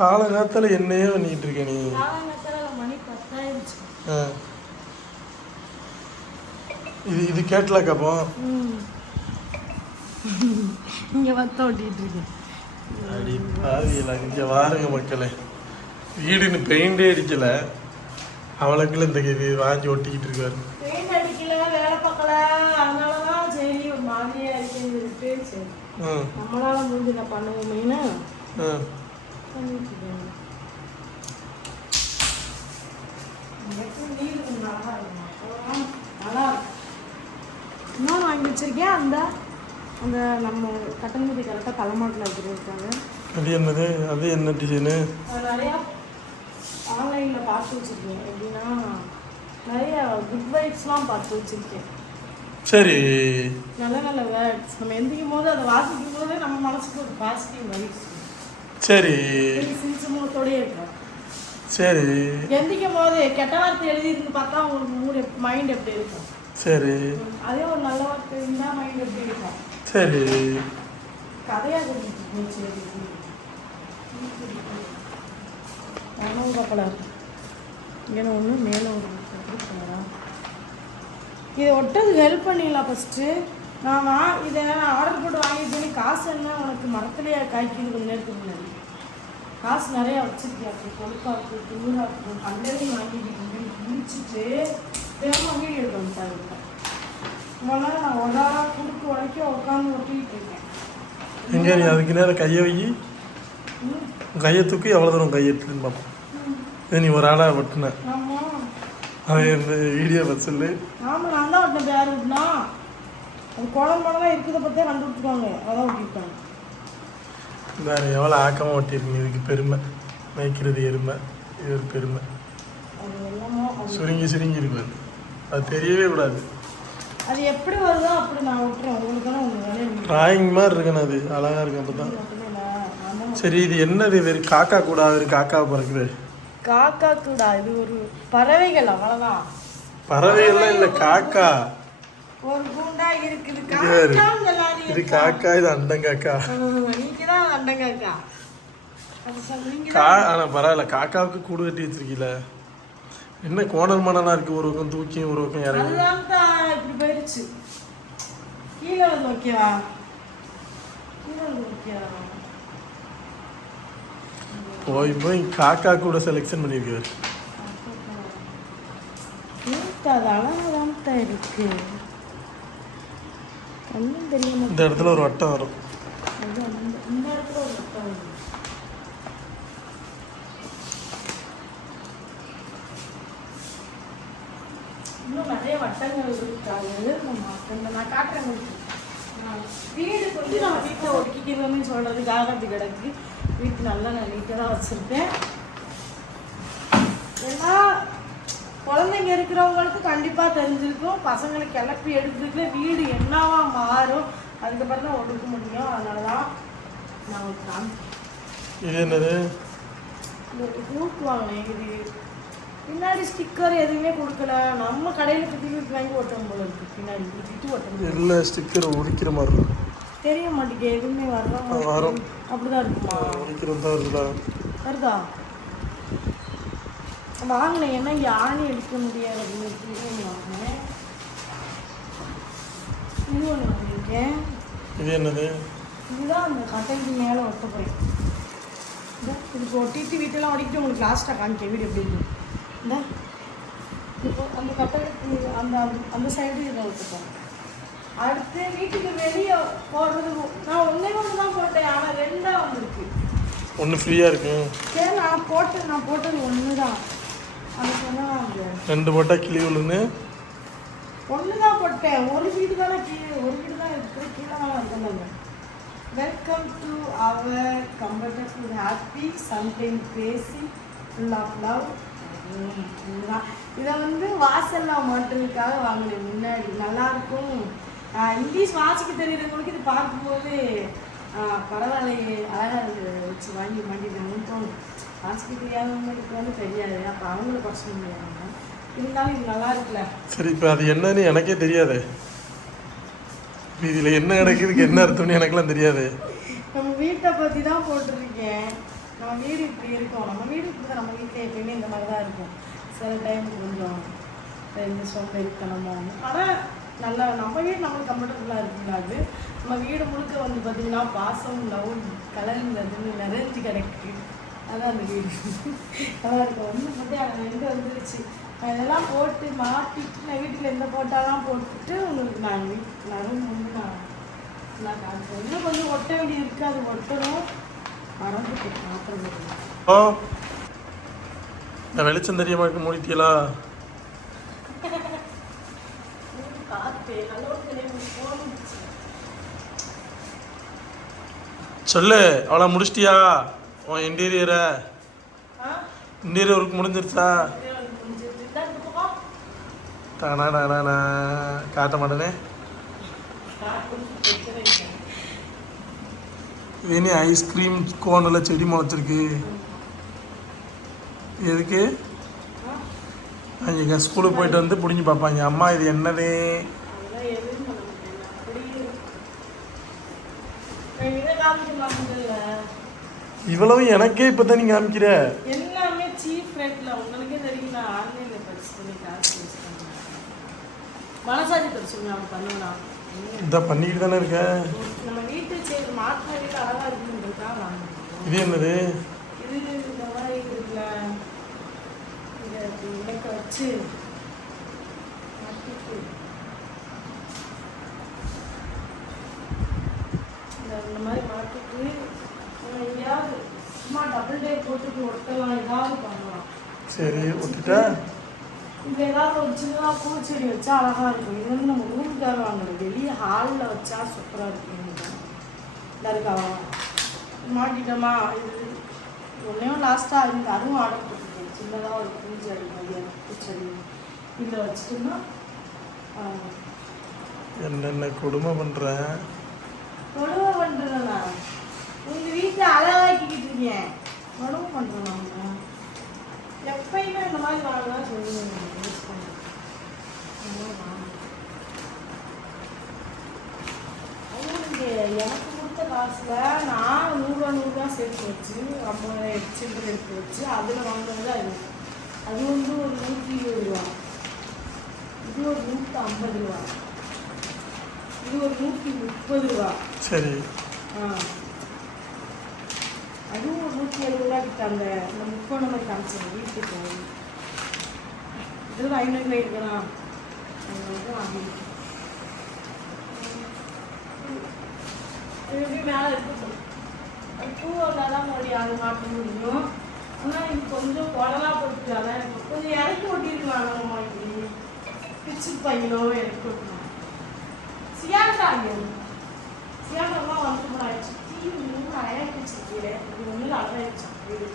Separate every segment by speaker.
Speaker 1: காலங்காத்தால என்னையே பண்ணிட்டு இருக்க நீ. இது இது கேட்டல கப்போ
Speaker 2: ம். இங்கே வத்த ஓட்டிகிட்டு இருக்கேன்.
Speaker 1: அடி பாவியல இங்க வாருங்க மக்களே. வீடுன்னு பெயிண்டே அடிக்கல. அவளுக்குள்ள இந்த இது வாங்கி ஒட்டிக்கிட்டு இருக்காரு.
Speaker 2: பெயிண்ட் அடிக்கல வேலை பார்க்கல. சரி ஒரு நம்மளால முடிஞ்சதை பண்ணுவோமேனு
Speaker 1: ம்
Speaker 2: பண்ணிட்டு இருக்கேன் நல்லா இருக்கு இன்னொன்று வாங்கி வச்சிருக்கேன் அந்த அந்த நம்ம கட்டணத்தை கரெக்டாக தலைமாட்டில் வச்சுருக்காங்க
Speaker 1: அது என்னது? அது என்ன டிசைனு
Speaker 2: அது நிறையா ஆன்லைனில் பார்த்து வச்சுருக்கேன் எப்படின்னா நிறைய குட் வைப்ஸ்லாம் பார்த்து வச்சுருக்கேன்
Speaker 1: சரி.
Speaker 2: நல்ல நல்ல வேர்ட்ஸ் நம்ம எந்திக்கும் போது அதை வாசிக்கும் போது நம்ம மனசுக்கு ஒரு பாசிட்டிவ் வைப்ஸ்
Speaker 1: சரி. சரி
Speaker 2: எந்திக்கும் போது கெட்ட வார்த்தை எழுதிருந்து பார்த்தா உங்களுக்கு மூடு மைண்ட் எப்படி இருக்கும்?
Speaker 1: சரி.
Speaker 2: அதே ஒரு நல்ல வார்த்தை இருந்தால் மைண்ட் எப்படி இருக்கும்?
Speaker 1: சரி.
Speaker 2: கதையாக கனவு கப்பலாக இங்கே ஒன்று மேலே ஒரு இதை ஒட்டதுக்கு ஹெல்ப் பண்ணிடலாம் ஃபஸ்ட்டு நான் வா இதை நான் ஆர்டர் போட்டு வாங்கிட்டு காசு என்ன உனக்கு மரத்துலேயே காய்க்குது கொஞ்ச நேரத்துக்கு முன்னாடி. காசு நிறையா வச்சிருக்கியா அப்படி கொழுப்பா இருக்கு திமுறா இருக்கு கண்டதையும் வாங்கிட்டு முடிச்சுட்டு வேகமாக வீடியோ எடுக்க வந்துட்டாங்க இவ்வளோ நான் ஒரு ஆளாக குறுக்கு உடைக்க உட்காந்து ஒட்டிக்கிட்டு இருக்கேன்.
Speaker 1: எங்க நீ அதுக்கு நேரம் கையை வை. கையை தூக்கி எவ்வளோ தூரம் கையை எடுத்துன்னு பார்ப்போம் இது நீ ஒரு ஆளாக வெட்டின
Speaker 2: ஆமா.
Speaker 1: அவன் வீடியோ சொல்லு.
Speaker 2: ஆமா நான் தான் ஒட்டினேன் பேர் அது குளம் குளம்லாம் இருக்கிறத பற்றியே கண்டுபிடிச்சிருவாங்க அதான் ஒட்டிருக்காங்க
Speaker 1: வேறு எவ்வளோ ஆக்கமாக ஒட்டியிருக்கீங்க? இதுக்கு பெருமை. மேய்க்கிறது எருமை. இது ஒரு பெருமை.
Speaker 2: அது அது
Speaker 1: சுருங்கி சுருங்கி இருப்பாரு அது தெரியவே கூடாது.
Speaker 2: அது எப்படி வருதோ அப்படி நான் விட்டுறேன். உங்களுக்கு
Speaker 1: டிராயிங் மாதிரி இருக்கணும் அது. அழகாக இருக்கும் அப்போ தான் சரி இது என்னது? வெறும் காக்கா கூட வெறும் காக்கா பிறக்குது.
Speaker 2: காக்கா கூடா? இது ஒரு பறவைகள் அவ்வளோதான்
Speaker 1: பறவைகள்லாம் இல்லை காக்கா
Speaker 2: ஒரு கூண்டா இருக்குது.
Speaker 1: இது. இது காக்கா இது அண்டங்காக்கா. கா ஆனால் பரவாயில்ல காக்காவுக்கு கூடு கட்டி வச்சிருக்கீல? என்ன கோணல் மணலாக இருக்குது ஒரு பக்கம் தூக்கி ஒரு பக்கம் இறங்கி.
Speaker 2: இப்படி போயிருச்சு. கீழே வந்து ஓகேவா கீழே வந்து ஓகேவா
Speaker 1: போய் போய் காக்கா கூட செலெக்ஷன் பண்ணியிருக்காரு. இந்த இடத்துல ஒரு வட்டம் வரும்.
Speaker 2: இந்த இடத்துல ஒரு வட்டம் இன்னும் நிறைய வட்டங்கள் இருக்காது நம்ம நான் காட்டுறேன் நான் வீடு கொஞ்சம் நான் வீட்டில் ஒதுக்கிக்கிறோம்னு சொல்கிறதுக்காக அப்படி கிடக்கு. வீட்டு நல்லா நான் நீட்டாக தான் வச்சுருப்பேன் ஏன்னா குழந்தைங்க இருக்கிறவங்களுக்கு கண்டிப்பாக தெரிஞ்சிருக்கும். பசங்களை கிளப்பி எடுத்துக்கிட்டு வீடு என்னவா மாறும்? அதுக்கப்புறம் தான் ஒடுக்க முடியும். அதனால தான் நான் உங்களுக்கு காமிக்கிறேன்.
Speaker 1: இது என்னது?
Speaker 2: ரூட் வாங்கினேன். இது பின்னாடி ஸ்டிக்கர் எதுவுமே கொடுக்கல. நம்ம கடையில் குட்டி வாங்கி ஓட்டும் போல இருக்கு. பின்னாடி விட்டு ஓட்டும்
Speaker 1: எல்லா ஸ்டிக்கர் உரிக்கிற மாதிரி இருக்கும்.
Speaker 2: தெரிய மாட்டேங்குது. எதுவுமே மாதிரி
Speaker 1: வரும்.
Speaker 2: அப்படிதான் இருக்குமா?
Speaker 1: உரிக்கிறது தான் இருக்குதா?
Speaker 2: வருதா? வாங்கினேன். ஏன்னா இங்கே ஆணி அடிக்க முடியாது அப்படின்னு வாங்கினேன். இது ஒன்று வாங்கியிருக்கேன்
Speaker 1: இது என்னது?
Speaker 2: இதுதான் அந்த கட்டைக்கு மேலே ஒட்ட போகிறேன் இதுக்கு ஒட்டிட்டு வீட்டெல்லாம் ஒட்டிட்டு உங்களுக்கு லாஸ்ட்டாக காமிக்க வீடு எப்படி இருக்கு? இந்த இப்போ அந்த கட்டைக்கு அந்த அந்த- சைடு இதை ஒட்டுப்போம். அடுத்து வீட்டுக்கு வெளியே போடுறது நான் ஒன்றே ஒன்று தான் போட்டேன் ஆனால் ரெண்டாக வந்திருக்கு.
Speaker 1: ஒன்று ஃப்ரீயாக இருக்கும்
Speaker 2: சரி நான் போட்டது நான் போட்டது ஒன்று தான் அது சொன்னால்
Speaker 1: ரெண்டு போட்டால் கிளி விழுன்னு
Speaker 2: ஒன்று தான் போட்டேன். ஒரு வீடு தானே கீழே ஒரு வீடு தான் இருக்கிற கீழே தான் இருக்கணும் welcome to our comfortable happy sometime பேசி ஃபுல் ஆஃப் லவ் இதை வந்து வாசலில் மாட்டுறதுக்காக வாங்கினேன் முன்னாடி. நல்லாயிருக்கும் இங்கிலீஷ் வாசிக்க தெரியுறவங்களுக்கு இது பார்க்கும்போது பரவாயில்லையே. அழகாக வச்சு வாங்கி மாட்டிட்டாங்கன்னு தோணும் வாசிக்க தெரியாதவங்களுக்கு வந்து தெரியாது. அப்போ அவங்கள குறைச்சிக்க முடியாது இருந்தாலும் இது நல்லா இருக்குல்ல?
Speaker 1: சரி இப்போ அது என்னன்னு எனக்கே தெரியாது. இதில் என்ன நடக்குதுக்கு என்ன அர்த்தம்னு எனக்கெல்லாம் தெரியாது.
Speaker 2: நம்ம வீட்டை பற்றி தான் போட்டிருக்கேன். நம்ம வீடு இப்படி இருக்கும். நம்ம வீடு இப்படி தான் நம்ம வீட்டில் எப்பயுமே இந்த மாதிரி தான் இருக்கும். சில டைம் கொஞ்சம் இந்த சொந்த இருக்கணுமோ ஆனால் நல்லா நம்ம வீடு நம்மளுக்கு கம்ஃபர்டபுளாக இருக்கக்கூடாது நம்ம வீடு முழுக்க வந்து பார்த்திங்கன்னா பாசம் லவ் கலர்ந்ததுன்னு நிறைஞ்சு கிடக்கு. அதான் அந்த வீடு. நல்லா இருக்கும். ஒன்று பற்றி அங்கே எங்கே வந்துருச்சு. நான் இதெல்லாம் போட்டு மாட்டிட்டு நான் வீட்டில் எந்த போட்டாலாம் போட்டுட்டு உங்களுக்கு நான் நரும் வந்து நான் நான் இன்னும் கொஞ்சம் ஒட்ட வேண்டியது இருக்குது அது ஒட்டணும். மறந்துட்டு
Speaker 1: ஓ இந்த வெளிச்சம் தெரியாம இருக்கு மூடிட்டீங்களா? சொல்லு அவ்வளோ முடிச்சிட்டியா? உன் இன்டீரியரை
Speaker 2: ஆ?
Speaker 1: இன்டீரியர் ஒர்க் முடிஞ்சிருச்சு.
Speaker 2: தானா இந்த பக்கம்.
Speaker 1: தானா காட்ட மாட்டேனே வேணி ஐஸ்கிரீம் கோனில் செடி முளைச்சிருக்கு. எதுக்கு? அங்கே ஸ்கூலுக்கு போயிட்டு வந்து பிடிங்கி பார்ப்பாங்க அம்மா இது என்னது? இவ்வளவு எனக்கே இப்போ தான் நீங்கள் காமிக்கிற.
Speaker 2: எல்லாமே சீப் ரேட்டில் உங்களுக்கே தெரியுங்களா ஆன்லைனில் பர்ச்சேஸ் பண்ணி காசு. மனசாட்சி பரிசு அவன் பண்ணுவேன்?
Speaker 1: பண்ணிக்கிட்டு தானே இருக்க.
Speaker 2: நம்ம வீட்டு சரி மாட்டின வீட்டு அழகா இருக்குன்றதுக்காக வாங்கினோம்
Speaker 1: இது என்னது?
Speaker 2: இது இந்த மாதிரி இருக்குல்ல. இதை இலக்க வச்சு இந்த மாதிரி மாட்டிட்டு எங்கேயாவது சும்மா டபுள் டே போட்டுட்டு ஒட்டலாம் ஏதாவது பண்ணலாம்.
Speaker 1: சரி விட்டுட்டா
Speaker 2: இங்க ஏதாவது ஒரு சின்னதாக பூச்செடி வச்சா அழகா இருக்கும். இது வந்து நம்ம ரூமுக்காக வாங்குறது. வெளியே ஹாலில் வச்சா சூப்பரா இருக்கும் இருக்கா? மாட்டிட்டோமா? இது ஒன்றையும் லாஸ்ட்டாக இந்த அதுவும் ஆர்டர் போட்டுருக்கேன். சின்னதாக ஒரு பூச்செடி மதியம் பூச்செடி இதில் வச்சுட்டோம்னா
Speaker 1: என்னென்ன கொடுமை பண்ணுறேன்
Speaker 2: கொடுமை பண்ணுறேண்ணா உங்கள் வீட்டில் அழகாக்கிக்கிட்டு இருக்கேன் கொடுமை பண்ணுறேன் எப்பயுமே இந்த மாதிரி வாங்கினா சொல்லுவேன் யூஸ் அவங்களுக்கு எனக்கு கொடுத்த காசுல நான் நூறுரூவா நூறுரூவா சேர்த்து வச்சு ஐம்பது சில்லறை எடுத்து வச்சு அதில் வாங்கினது இது அது வந்து ஒரு நூற்றி இருபது ரூபா இது ஒரு நூற்றி ஐம்பது ரூபா இது ஒரு நூற்றி முப்பது ரூபா
Speaker 1: சரி.
Speaker 2: ஆ. அதுவும் ஒரு கிட்ட அந்த முக்கோண மாதிரி காமிச்சாங்க வீட்டுக்கு இதில் ஐநூறு இருக்கலாம். அது வந்து எப்படி மேலே இருக்கட்டும். பூ வந்தால் தான் மறுபடியும் அது மாட்ட முடியும். ஆனால் எனக்கு கொஞ்சம் குடலா போட்டு எனக்கு கொஞ்சம் இறக்கி ஒட்டிருக்கலாம் நம்ம இப்படி பிச்சு பையிலோ இறக்கி ஒட்டணும் சியாண்டா சியாண்டெல்லாம் வந்து ஆயிடுச்சு டீ மூணு கீழே இது ஒன்றும் அழகாயிடுச்சு வீடு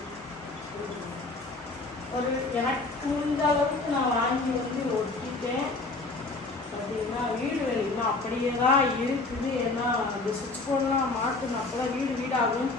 Speaker 2: ஒரு எனக்கு முடிந்த அளவுக்கு நான் வாங்கி வந்து ஒட்டிட்டேன். பார்த்தீங்கன்னா வீடு இன்னும் அப்படியே தான் இருக்குது. ஏன்னா அந்த சுவிட்ச் போர்டெலாம் மாற்றணும் அப்போ வீடு வீடாகும்.